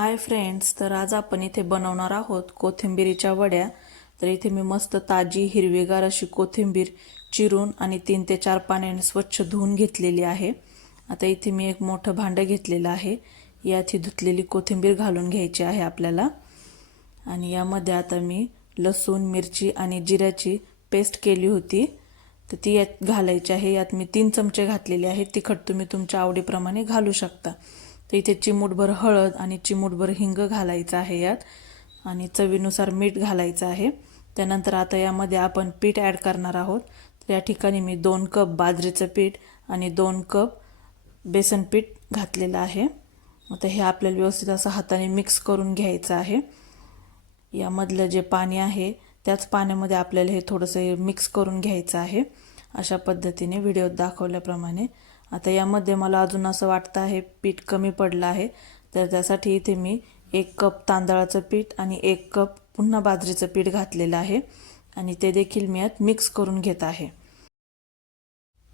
Hi friends तर आज आपण इथे बनवणार आहोत कोथिंबिरीच्या वड्या. तर इथे मी मस्त ताजी हिरवीगार अशी कोथिंबीर चिरून आणि तीन ते चार पाण्याने स्वच्छ धुवून घेतलेली आहे. आता इथे मी एक मोठं भांडं घेतलेलं आहे. यात ही धुतलेली कोथिंबीर घालून घ्यायची आहे आपल्याला. आणि यामध्ये आता मी लसूण मिरची आणि जिऱ्याची पेस्ट केली होती. तर ती यात घालायची आहे. यात मी तीन चमचे घातलेले आहेत. तिखट तुम्ही तुमच्या आवडीप्रमाणे घालू शकता. तर इथे चिमूटभर हळद आणि चिमूटभर हिंग घालायचं आहे यात. आणि चवीनुसार मीठ घालायचं आहे. त्यानंतर आता यामध्ये आपण पीठ ॲड करणार आहोत. तर या ठिकाणी मी दोन कप बाजरीचं पीठ आणि दोन कप बेसन पीठ घातलेलं आहे. आता हे आपल्याला व्यवस्थित असं हाताने मिक्स करून घ्यायचं आहे. यामधलं जे पाणी आहे त्याच पाण्यामध्ये आपल्याला हे थोडंसं मिक्स करून घ्यायचं आहे. अशा पद्धतीने व्हिडिओत दाखवल्याप्रमाणे आता यामध्ये मला अजून असं वाटतं आहे पीठ कमी पडलं आहे. तर त्यासाठी इथे मी एक कप तांदळाचं पीठ आणि एक कप पुन्हा बाजरीचं पीठ घातलेलं आहे. आणि ते देखील मी यात मिक्स करून घेत आहे.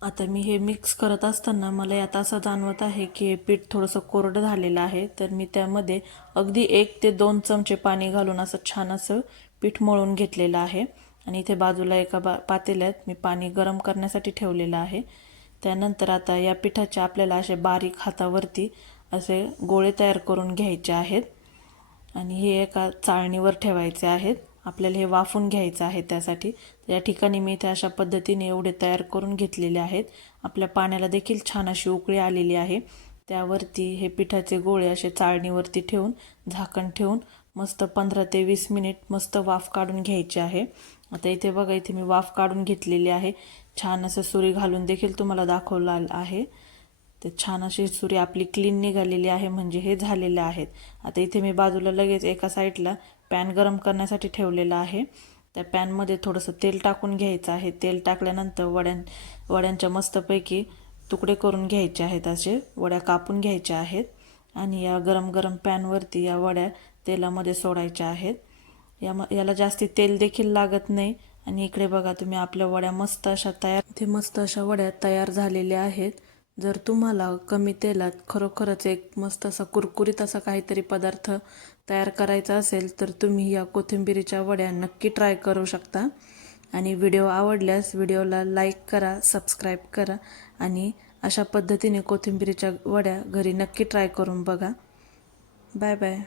आता मी हे मिक्स करत असताना मला यात असं जाणवत आहे की हे पीठ थोडंसं कोरडं झालेलं आहे. तर मी त्यामध्ये अगदी एक ते दोन चमचे पाणी घालून असं छान असं पीठ मळून घेतलेलं आहे. आणि इथे बाजूला एका बा पातेल्यात मी पाणी गरम करण्यासाठी ठेवलेलं आहे. त्यानंतर आता या पिठाचे आपल्याला असे बारीक हातावरती असे गोळे तयार करून घ्यायचे आहेत. आणि हे एका चाळणीवर ठेवायचे आहेत. आपल्याला हे वाफून घ्यायचं आहे त्यासाठी. या ठिकाणी मी इथे अशा पद्धतीने एवढे तयार करून घेतलेले आहेत. आपल्या पाण्याला देखील छान अशी उकळी आलेली आहे. त्यावरती हे पिठाचे गोळे असे चाळणीवरती ठेवून झाकण ठेवून मस्त पंधरा ते वीस मिनिट मस्त वाफ काढून घ्यायची आहे. आता इथे बघा इथे मी वाफ काढून घेतलेली आहे. छान असं सुरी घालून देखील तुम्हाला दाखवलं आहे. ते छान अशी सुरी आपली क्लीन निघालेली आहे म्हणजे हे झालेले आहेत. आता इथे मी बाजूला लगेच एका साईडला पॅन गरम करण्यासाठी ठेवलेला आहे. त्या पॅनमध्ये थोडंसं तेल टाकून घ्यायचं आहे. तेल टाकल्यानंतर वड्यां वड्यांच्या मस्तपैकी तुकडे करून घ्यायचे आहेत असे. वड्या कापून घ्यायच्या आहेत. आणि या गरम गरम पॅनवरती या वड्या तेलामध्ये सोडायच्या आहेत. या याला जास्ती तेल देखील लागत नाही. आणि इकडे बघा तुम्ही आपल्या वड्या मस्त अशा तयार ते मस्त अशा वड्या तयार झालेल्या आहेत. जर तुम्हाला कमी तेलात खरोखरच एक मस्त असा कुरकुरीत असा काहीतरी पदार्थ तयार करायचा असेल तर तुम्ही या कोथिंबिरीच्या वड्या नक्की ट्राय करू शकता. आणि व्हिडिओ आवडल्यास व्हिडिओला लाईक करा सबस्क्राईब करा आणि अशा पद्धतीने कोथिंबिरीच्या वड्या घरी नक्की ट्राय करून बघा. Bye bye.